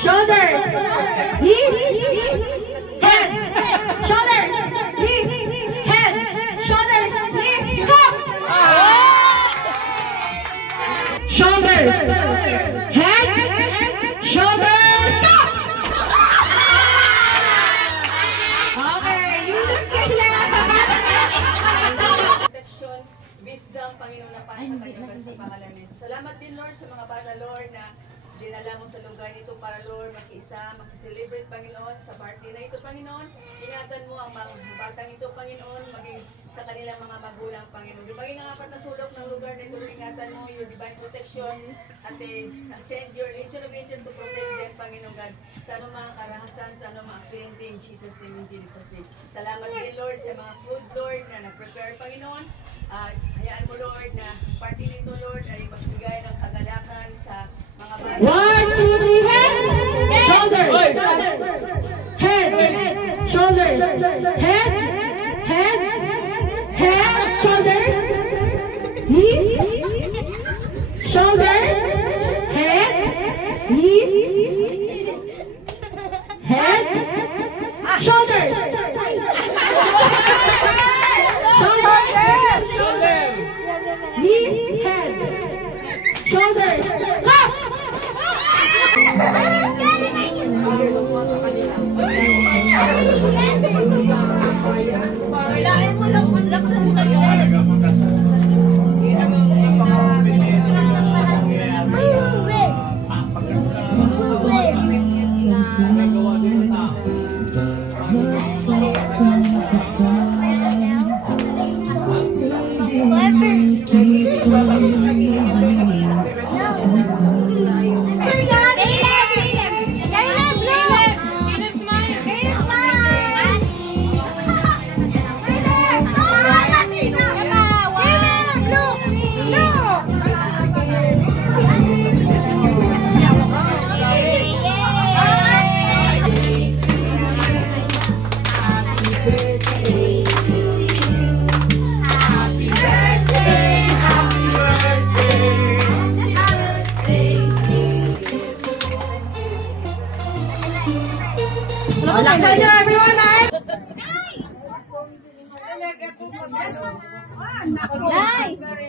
Shoulders. Knees. Head. Shoulders. Knees. Head. Shoulders. Knees. Stop. Shoulders. Head. Shoulders. Stop. Okay. Yunus kaila. Protection, wisdom, Panginoon na pasa kayo sa pangalan ni Jesus. Salamat din, Lord, sa mga bata, Lord, na dinala mo sa lugar nito para, Lord, makiisa, makiselebrate, Panginoon, sa party na ito, Panginoon. Ingatan mo ang mga batang ito, Panginoon, maging sa kanilang mga magulang, Panginoon. Di ba yung apat na sulok ng lugar nito, ingatan mo yung divine protection at send your legion of angels to protect them, Panginoon God, sa anong mga karahasan, sa anong mga aksidente, in Jesus' name, in Jesus' name. Salamat din, Lord, sa mga food, Lord, na nag-prepare, Panginoon. Hayaan mo, Lord, na party nito, Lord, ay magbigay ng kagalakan sa mga bata. 1, 2, 3, head. Shoulders. Head. Shoulders. Head. Head. Head. Shoulders. Knees. Shoulders. Head. Knees. Head. Shoulders. Shoulders. Knees. Head. Shoulders. Stop. Kailangan mo lang manlaksan kayo. Laksan niyo, everyone, Nay!